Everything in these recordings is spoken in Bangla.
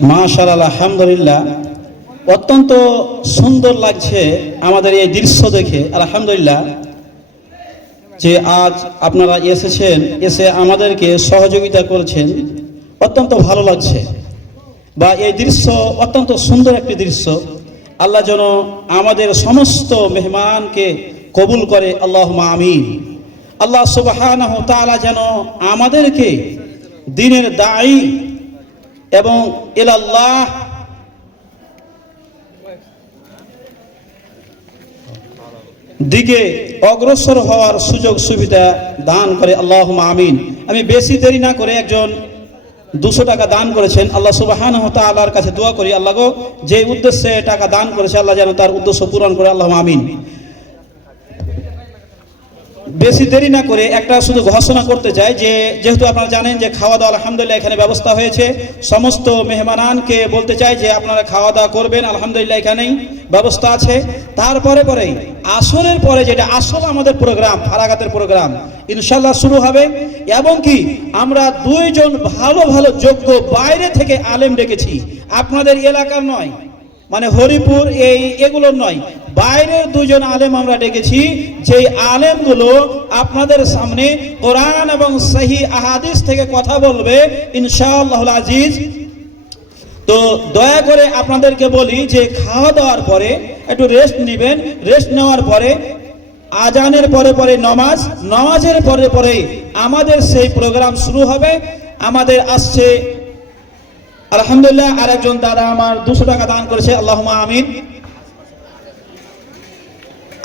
মাশাল আলহামদুলিল্লাহ। অত্যন্ত সুন্দর লাগছে আমাদের এই দৃশ্য দেখে, আলহামদুলিল্লাহ। যে আজ আপনারা এসেছেন, এসে আমাদেরকে সহযোগিতা করেছেন, অত্যন্ত ভালো লাগছে। বা এই দৃশ্য অত্যন্ত সুন্দর একটি দৃশ্য। আল্লাহ যেন আমাদের সমস্ত মেহমানকে কবুল করে আল্লাহ আমিন। আল্লাহ সুবাহ যেন আমাদেরকে দিনের দায়ী এবং ইলাল্লাহ দিকে অগ্রসর হওয়ার সুযোগ সুবিধা দান করে আল্লাহ আমিন। আমি বেশি দেরি না করে একজন দুশো টাকা দান করেছেন। আল্লাহ সুবাহান আল্লাহর কাছে দোয়া করি, আল্লাহ যে উদ্দেশ্যে টাকা দান করেছে, আল্লাহ যেন তার উদ্দেশ্য পূরণ করে আল্লাহ আমিন। বেশি দেরি না করে একটা শুধু ঘোষণা করতে চাই যে, যেহেতু আপনারা জানেন যে খাওয়া দাওয়া আলহামদুলিল্লাহ এখানে ব্যবস্থা হয়েছে, সমস্ত মেহমানানকে বলতে চাই যে আপনারা খাওয়া দাওয়া করবেন, আলহামদুলিল্লাহ এখানেই ব্যবস্থা আছে। তারপরে পরেই আসরের পরে যেটা, আসল আমাদের প্রোগ্রাম ফারাগাতের প্রোগ্রাম ইনশাল্লাহ শুরু হবে। এবং কি, আমরা দুইজন ভালো ভালো, যোগ্য বাইরে থেকে আলেম ডেকেছি। আপনাদের এলাকার নয় মানে হরিপুর এই এগুলোর নয়। বাইরের দুজন আলেম আমরা ডেকেছি, যেই আলেমগুলো আপনাদের সামনে কোরআন এবং সহি আহাদিস থেকে কথা বলবে ইনশাআল্লাহ আজিজ। তো দয়া করে আপনাদেরকে বলি যে খাওয়া দাওয়ার পরে একটু রেস্ট নেবেন। রেস্ট নেওয়ার পরে আজানের পরে পরে নমাজ, নমাজের পরে পরে আমাদের সেই প্রোগ্রাম শুরু হবে। আমাদের আসছে আলহামদুলিল্লাহ আরেকজন দাদা আমার দুশো টাকা দান করেছে আল্লাহ আমিন।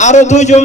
আরও দুইজন